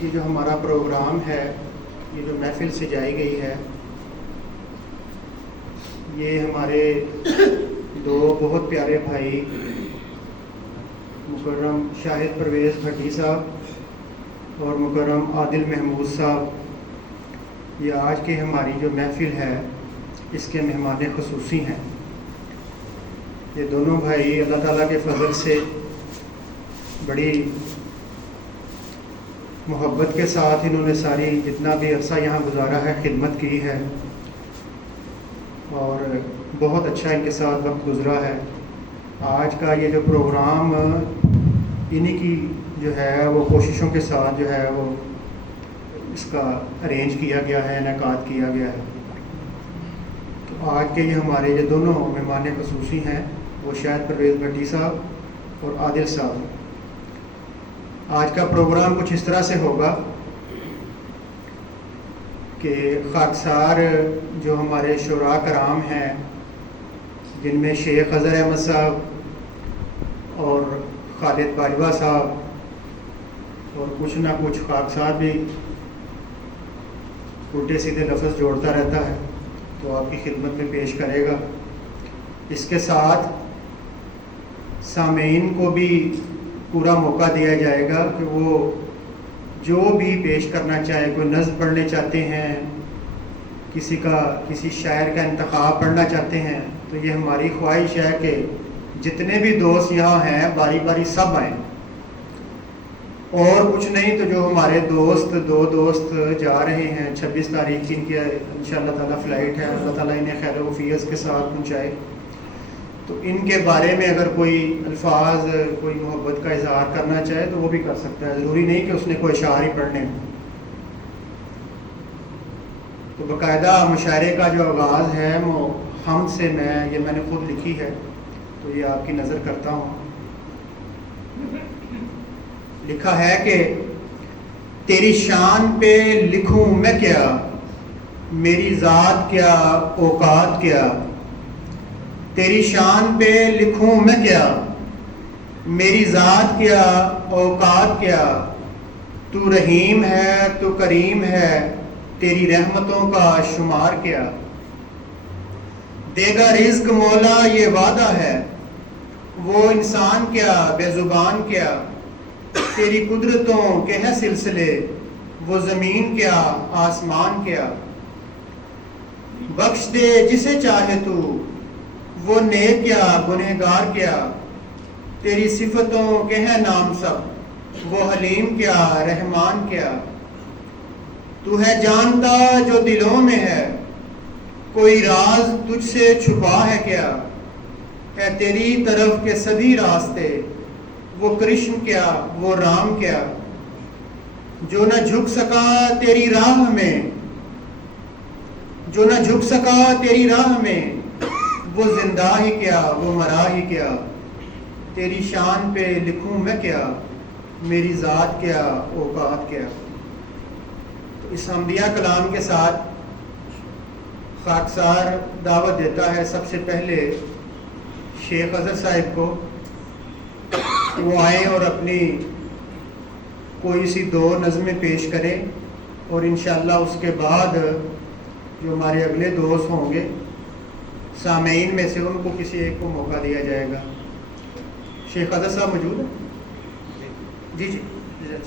یہ جو ہمارا پروگرام ہے، یہ جو محفل سجائی گئی ہے، یہ ہمارے دو بہت پیارے بھائی مکرم شاہد پرویز بھٹی صاحب اور مکرم عادل محمود صاحب، یہ آج کی ہماری جو محفل ہے اس کے مہمان خصوصی ہیں۔ یہ دونوں بھائی اللہ تعالیٰ کے فضل سے بڑی محبت کے ساتھ انہوں نے ساری جتنا بھی عرصہ یہاں گزارا ہے خدمت کی ہے، اور بہت اچھا ان کے ساتھ وقت گزرا ہے۔ آج کا یہ جو پروگرام انہی کی جو ہے وہ کوششوں کے ساتھ جو ہے وہ اس کا ارینج کیا گیا ہے، انعقاد کیا گیا ہے۔ تو آج کے یہ ہمارے جو دونوں مہمان خصوصی ہیں وہ شاہد پرویز بھٹی صاحب اور عادل صاحب۔ آج کا پروگرام کچھ اس طرح سے ہوگا کہ خاکسار جو ہمارے شعراء کرام ہیں، جن میں شیخ اظہر احمد صاحب اور خالد باجوہ صاحب اور کچھ نہ کچھ خاکسار بھی الٹے سیدھے لفظ جوڑتا رہتا ہے، تو آپ کی خدمت میں پیش کرے گا۔ اس کے ساتھ سامعین کو بھی پورا موقع دیا جائے گا کہ وہ جو بھی پیش کرنا چاہے، کوئی نظم پڑھنے چاہتے ہیں، کسی شاعر کا انتخاب پڑھنا چاہتے ہیں، تو یہ ہماری خواہش ہے کہ جتنے بھی دوست یہاں ہیں باری باری سب آئیں، اور کچھ نہیں تو جو ہمارے دو دوست جا رہے ہیں 26 تاریخ جن کی انشاءاللہ تعالیٰ فلائٹ ہے، اللہ تعالیٰ انہیں خیر و عافیت کے ساتھ پہنچائے، تو ان کے بارے میں اگر کوئی الفاظ، کوئی محبت کا اظہار کرنا چاہے تو وہ بھی کر سکتا ہے، ضروری نہیں کہ اس نے کوئی اشعار ہی پڑھنے ہوں۔ تو باقاعدہ مشاعرے کا جو آغاز ہے وہ حمد سے میں نے خود لکھی ہے، تو یہ آپ کی نظر کرتا ہوں۔ لکھا ہے کہ تیری شان پہ لکھوں میں کیا، میری ذات کیا اوقات کیا، تیری شان پہ لکھوں میں کیا، میری ذات کیا اوقات کیا، تو رحیم ہے تو کریم ہے، تیری رحمتوں کا شمار کیا، دے گا رزق مولا یہ وعدہ ہے، وہ انسان کیا بے زبان کیا، تیری قدرتوں کے ہیں سلسلے، وہ زمین کیا آسمان کیا، بخش دے جسے چاہے تو، وہ نیک کیا گنہگار کیا، تیری صفتوں کے ہیں نام سب، وہ حلیم کیا رحمان کیا، تو ہے جانتا جو دلوں میں ہے، کوئی راز تجھ سے چھپا ہے کیا، ہے تیری طرف کے سبھی راستے، وہ کرشن کیا وہ رام کیا، جو نہ جھک سکا تیری راہ میں، جو نہ جھک سکا تیری راہ میں، وہ زندہ ہی کیا وہ مرا ہی کیا، تیری شان پہ لکھوں میں کیا، میری ذات کیا اوقات کیا۔ تو اس حمدیہ کلام کے ساتھ خاکسار دعوت دیتا ہے سب سے پہلے شیخ اظہر صاحب کو، وہ آئیں اور اپنی کوئی سی دو نظمیں پیش کریں، اور انشاءاللہ اس کے بعد جو ہمارے اگلے دوست ہوں گے سامعین میں سے ان کو کسی ایک کو موقع دیا جائے گا۔ شیخ اظہر صاحب موجود ہیں؟ جی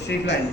شریف لائن۔